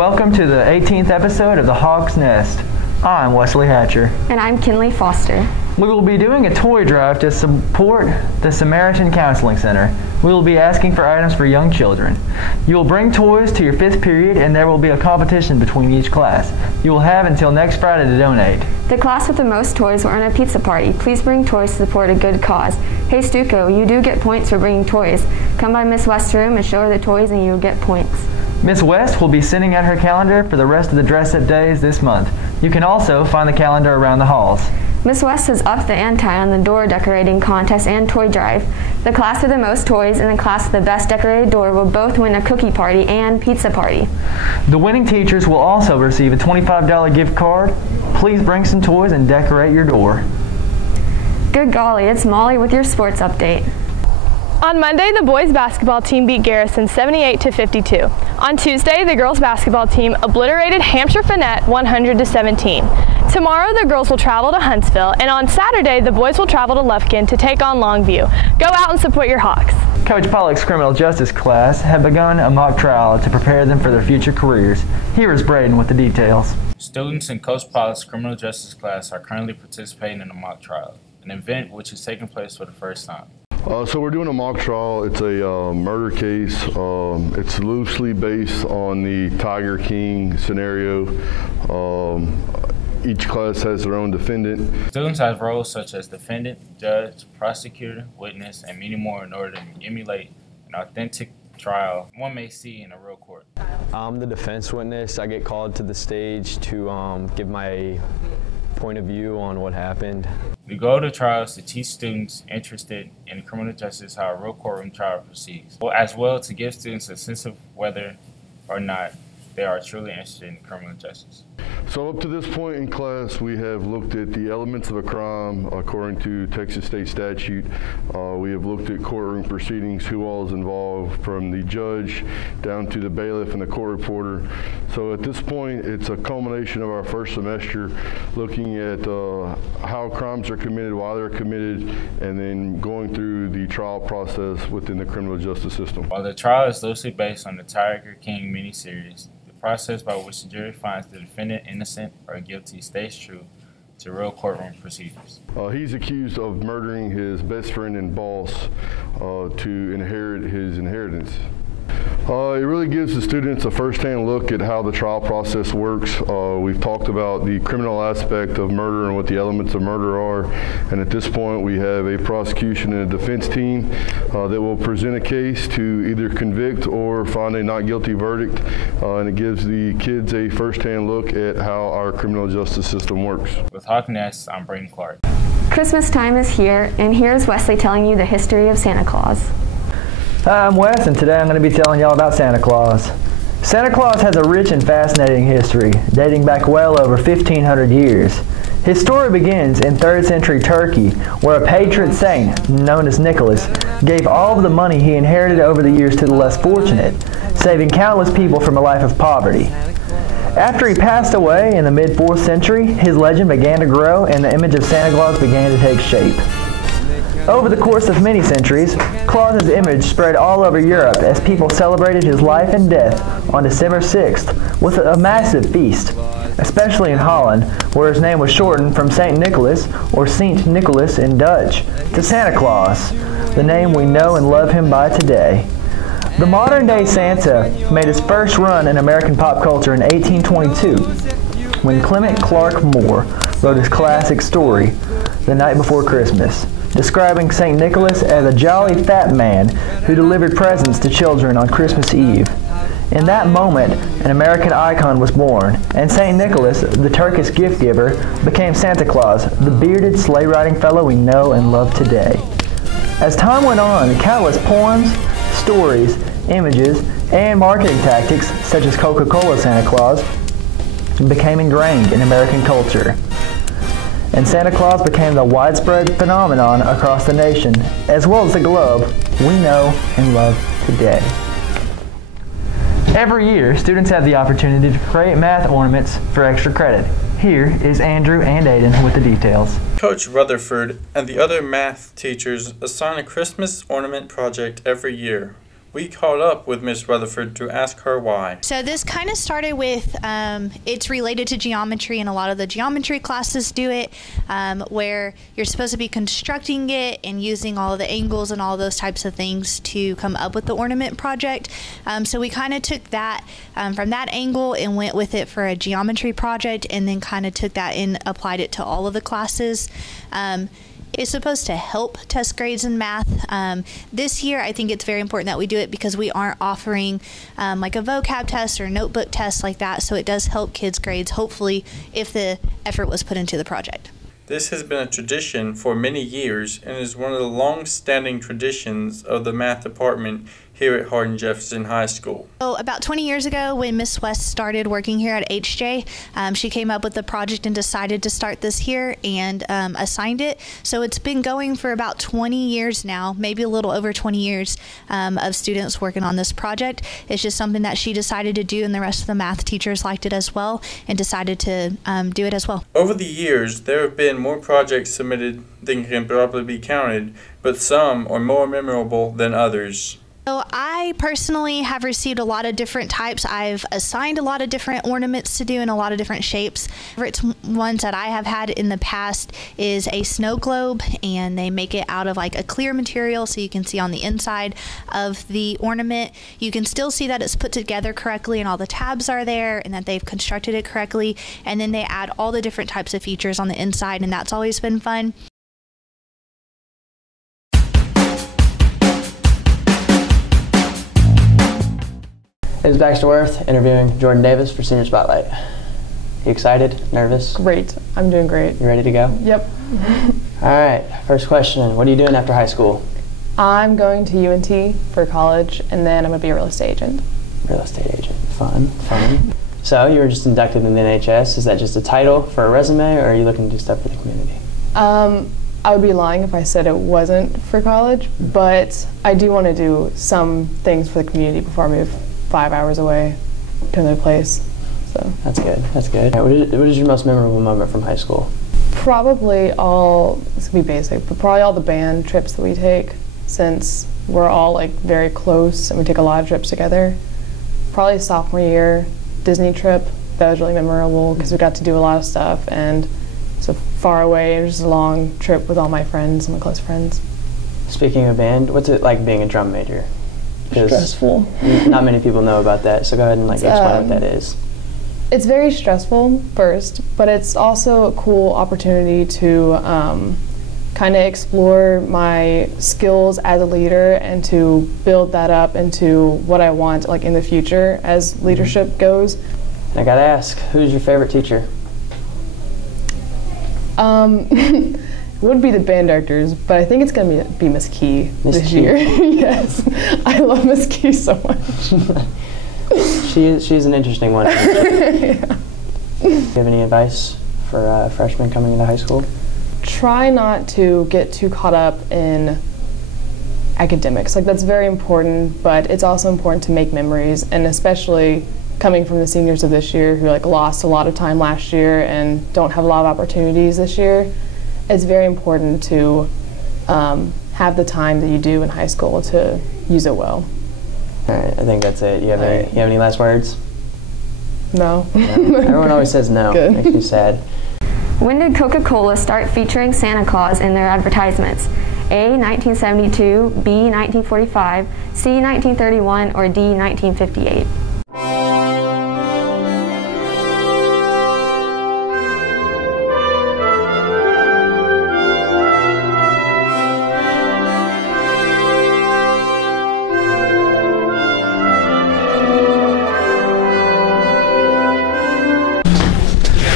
welcome to the 18th episode of The Hawk's Nest. I'm Wesley Hatcher. And I'm Kinley Foster. We will be doing a toy drive to support the Samaritan Counseling Center. We will be asking for items for young children. You will bring toys to your 5th period and there will be a competition between each class. You will have until next Friday to donate. The class with the most toys will earn a pizza party. Please bring toys to support a good cause. Hey Stuco, you do get points for bringing toys. Come by Miss West's room and show her the toys and you'll get points. Miss West will be sending out her calendar for the rest of the dress-up days this month. You can also find the calendar around the halls. Miss West has upped the ante on the door decorating contest and toy drive. The class with the most toys and the class with the best decorated door will both win a cookie party and pizza party. The winning teachers will also receive a $25 gift card. Please bring some toys and decorate your door. Good golly, it's Molly with your sports update. On Monday, the boys basketball team beat Garrison 78-52. On Tuesday, the girls basketball team obliterated Hampshire Finette 100-17. Tomorrow, the girls will travel to Huntsville, and on Saturday, the boys will travel to Lufkin to take on Longview. Go out and support your Hawks. Coach Pollock's criminal justice class have begun a mock trial to prepare them for their future careers. Here is Braiden with the details. Students in Coach Pollock's criminal justice class are currently participating in a mock trial, an event which is taking place for the first time. So we're doing a mock trial. It's a murder case. It's loosely based on the Tiger King scenario. Each class has their own defendant. Students have roles such as defendant, judge, prosecutor, witness, and many more in order to emulate an authentic trial one may see in a real court. I'm the defense witness. I get called to the stage to give my point of view on what happened. The goal of the trial is to teach students interested in criminal justice how a real courtroom trial proceeds, as well to give students a sense of whether or not they are truly interested in criminal justice. So up to this point in class, we have looked at the elements of a crime according to Texas state statute. We have looked at courtroom proceedings, who all is involved, from the judge down to the bailiff and the court reporter. So at this point, it's a culmination of our first semester, looking at how crimes are committed, why they're committed, and then going through the trial process within the criminal justice system. While the trial is loosely based on the Tiger King miniseries, the process by which the jury finds the defendant innocent or guilty stays true to real courtroom procedures. He's accused of murdering his best friend and boss to inherit his inheritance. It really gives the students a first-hand look at how the trial process works. We've talked about the criminal aspect of murder and what the elements of murder are, and at this point we have a prosecution and a defense team that will present a case to either convict or find a not guilty verdict, and it gives the kids a first-hand look at how our criminal justice system works. With Hawk Nest, I'm Braiden Clark. Christmas time is here, and here's Wesley telling you the history of Santa Claus. Hi, I'm Wes, and today I'm going to be telling y'all about Santa Claus. Santa Claus has a rich and fascinating history, dating back well over 1,500 years. His story begins in 3rd century Turkey, where a patron saint, known as Nicholas, gave all of the money he inherited over the years to the less fortunate, saving countless people from a life of poverty. After he passed away in the mid-4th century, his legend began to grow and the image of Santa Claus began to take shape. Over the course of many centuries, Claus's image spread all over Europe as people celebrated his life and death on December 6th with a massive feast, especially in Holland, where his name was shortened from Saint Nicholas, or Sint Nicholas in Dutch, to Santa Claus, the name we know and love him by today. The modern-day Santa made his first run in American pop culture in 1822, when Clement Clarke Moore wrote his classic story, The Night Before Christmas, describing St. Nicholas as a jolly fat man who delivered presents to children on Christmas Eve. In that moment, an American icon was born, and St. Nicholas, the Turkish gift giver, became Santa Claus, the bearded sleigh-riding fellow we know and love today. As time went on, countless poems, stories, images, and marketing tactics, such as Coca-Cola Santa Claus, became ingrained in American culture. And Santa Claus became the widespread phenomenon across the nation, as well as the globe we know and love today. Every year, students have the opportunity to create math ornaments for extra credit. Here is Andrew and Aiden with the details. Coach Rutherford and the other math teachers assign a Christmas ornament project every year. We caught up with Miss Rutherford to ask her why. So this kind of started with, it's related to geometry, and a lot of the geometry classes do it, where you're supposed to be constructing it and using all of the angles and all those types of things to come up with the ornament project. So we kind of took that from that angle and went with it for a geometry project, and then kind of took that and applied it to all of the classes. It's supposed to help test grades in math. This year, I think it's very important that we do it because we aren't offering like a vocab test or a notebook test like that, so it does help kids' grades, hopefully, if the effort was put into the project. This has been a tradition for many years and is one of the long-standing traditions of the math department here at Hardin-Jefferson High School. So about 20 years ago, when Miss West started working here at HJ, she came up with the project and decided to start this here and assigned it. So it's been going for about 20 years now, maybe a little over 20 years of students working on this project. It's just something that she decided to do, and the rest of the math teachers liked it as well and decided to do it as well. Over the years, there have been more projects submitted than can probably be counted, but some are more memorable than others. So I personally have received a lot of different types. I've assigned a lot of different ornaments to do in a lot of different shapes. Favorite ones that I have had in the past is a snow globe, and they make it out of like a clear material so you can see on the inside of the ornament. You can still see that it's put together correctly and all the tabs are there and that they've constructed it correctly, and then they add all the different types of features on the inside, and that's always been fun. This is Baxter Worth interviewing Jordan Davis for Senior Spotlight. You excited? Nervous? Great. I'm doing great. You ready to go? Yep. All right. First question. What are you doing after high school? I'm going to UNT for college, and then I'm going to be a real estate agent. Real estate agent. Fun. So you were just inducted in the NHS. Is that just a title for a resume, or are you looking to do stuff for the community? I would be lying if I said it wasn't for college, but I do want to do some things for the community before I move 5 hours away to another place. So that's good. That's good. What is your most memorable moment from high school? Probably all, this could be basic, but probably all the band trips that we take, since we're all like very close and we take a lot of trips together. Probably sophomore year Disney trip, that was really memorable because we got to do a lot of stuff, and so far away, and just a long trip with all my friends and my close friends. Speaking of band, what's it like being a drum major? Stressful. Not many people know about that, so go ahead and explain what that is. It's very stressful first, but it's also a cool opportunity to kind of explore my skills as a leader and to build that up into what I want like in the future as leadership goes. I gotta ask, who's your favorite teacher? Would be the band directors, but I think it's going to be Miss Key this year. Yes, I love Miss Key so much. She's an interesting one. Yeah. Do you have any advice for freshmen coming into high school? Try not to get too caught up in academics. Like, that's very important, but it's also important to make memories, and especially coming from the seniors of this year who like lost a lot of time last year and don't have a lot of opportunities this year. It's very important to have the time that you do in high school to use it well. All right, I think that's it. You have any last words? No. Everyone always says no. Good. Makes me sad. When did Coca-Cola start featuring Santa Claus in their advertisements? A, 1972, B, 1945, C, 1931, or D, 1958?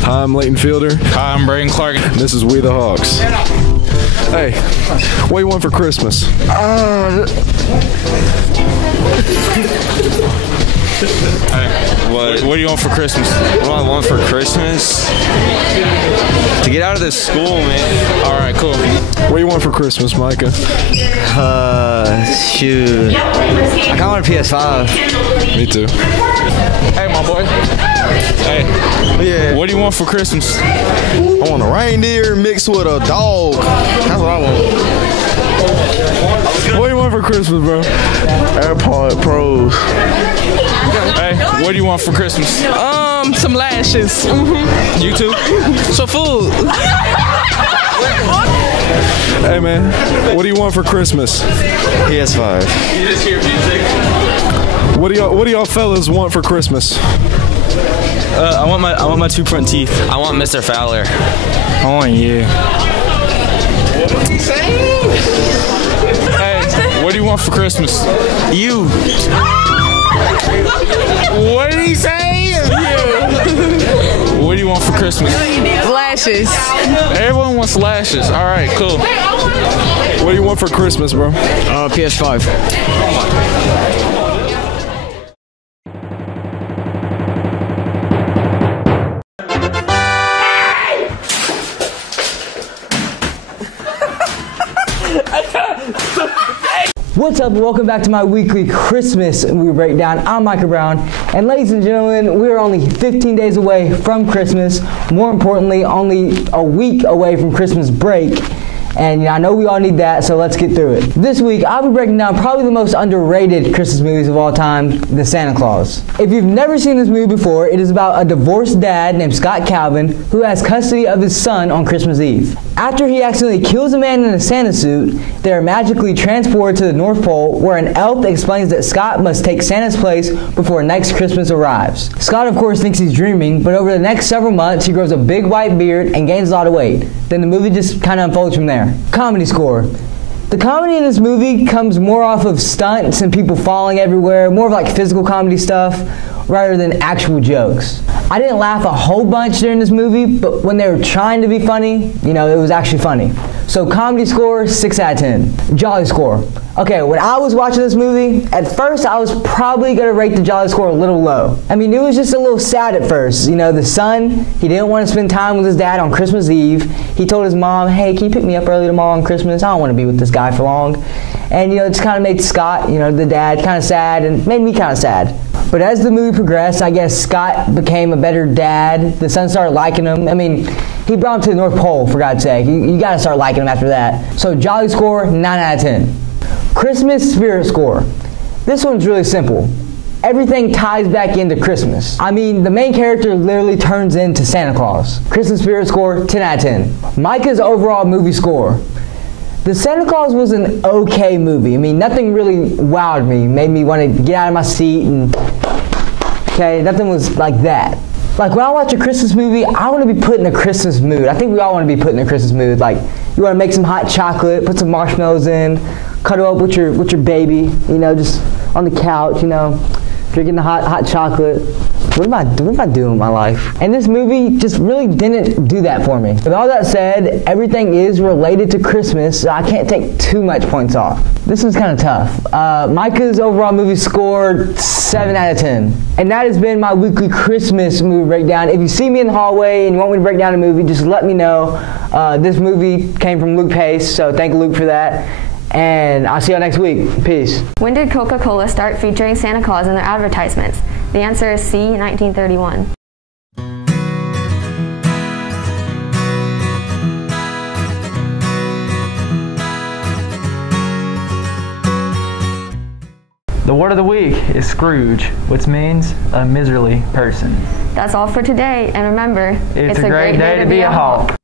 Hi, I'm Layton Fielder. Hi, I'm Braiden Clark. This is We the Hawks. Hey, what do you want for Christmas? What do you want for Christmas? What do I want for Christmas? To get out of this school, man. All right, cool. What do you want for Christmas, Micah? Shoot. I kind of want a PS5. Me too. Hey, my boy. Hey. Yeah. What do you want for Christmas? I want a reindeer mixed with a dog. That's what I want. What do you want for Christmas, bro? AirPod Pros. Hey, what do you want for Christmas? Some lashes. You too? Some food. Hey, man, what do you want for Christmas? PS5. You just hear music. What do y'all fellas want for Christmas? I want my 2 front teeth. I want Mr. Fowler. I want you. What are you saying? Hey, what do you want for Christmas? You. What did he say? What do you want for Christmas? Lashes. Everyone wants lashes. All right, cool. What do you want for Christmas, bro? PS5. What's up, and welcome back to my weekly Christmas movie breakdown. I'm Micah Brown, and ladies and gentlemen, we're only 15 days away from Christmas. More importantly, only a week away from Christmas break. And I know we all need that, so let's get through it. This week, I'll be breaking down probably the most underrated Christmas movies of all time, The Santa Claus. If you've never seen this movie before, it is about a divorced dad named Scott Calvin who has custody of his son on Christmas Eve. After he accidentally kills a man in a Santa suit, they are magically transported to the North Pole, where an elf explains that Scott must take Santa's place before next Christmas arrives. Scott, of course, thinks he's dreaming, but over the next several months, he grows a big white beard and gains a lot of weight. Then the movie just kind of unfolds from there. Comedy score. The comedy in this movie comes more off of stunts and people falling everywhere, more of like physical comedy stuff, rather than actual jokes. I didn't laugh a whole bunch during this movie, but when they were trying to be funny, you know, it was actually funny. So comedy score, 6 out of 10. Jolly score. Okay, when I was watching this movie, at first I was probably gonna rate the jolly score a little low. I mean, it was just a little sad at first. You know, the son, he didn't want to spend time with his dad on Christmas Eve. He told his mom, hey, can you pick me up early tomorrow on Christmas? I don't want to be with this guy for long. And, you know, it just kind of made Scott, you know, the dad, kind of sad, and made me kind of sad. But as the movie progressed, I guess Scott became a better dad. The son started liking him. I mean, he brought him to the North Pole, for God's sake. You got to start liking him after that. So jolly score, 9 out of 10. Christmas spirit score. This one's really simple. Everything ties back into Christmas. I mean, the main character literally turns into Santa Claus. Christmas spirit score, 10 out of 10. Micah's overall movie score. The Santa Claus was an okay movie. I mean, nothing really wowed me, made me want to get out of my seat and, okay, nothing was like that. Like when I watch a Christmas movie, I want to be put in a Christmas mood. I think we all want to be put in a Christmas mood. Like you want to make some hot chocolate, put some marshmallows in, cuddle up with your baby, you know, just on the couch, you know, drinking the hot chocolate. What am I doing with my life? And this movie just really didn't do that for me. With all that said, everything is related to Christmas, so I can't take too much points off. This one's kind of tough. Micah's overall movie score, 7 out of 10. And that has been my weekly Christmas movie breakdown. If you see me in the hallway and you want me to break down a movie, just let me know. This movie came from Luke Pace, so thank Luke for that. And I'll see y'all next week. Peace. When did Coca-Cola start featuring Santa Claus in their advertisements? The answer is C, 1931. The word of the week is Scrooge, which means a miserly person. That's all for today, and remember, it's a great day to be a Hawk.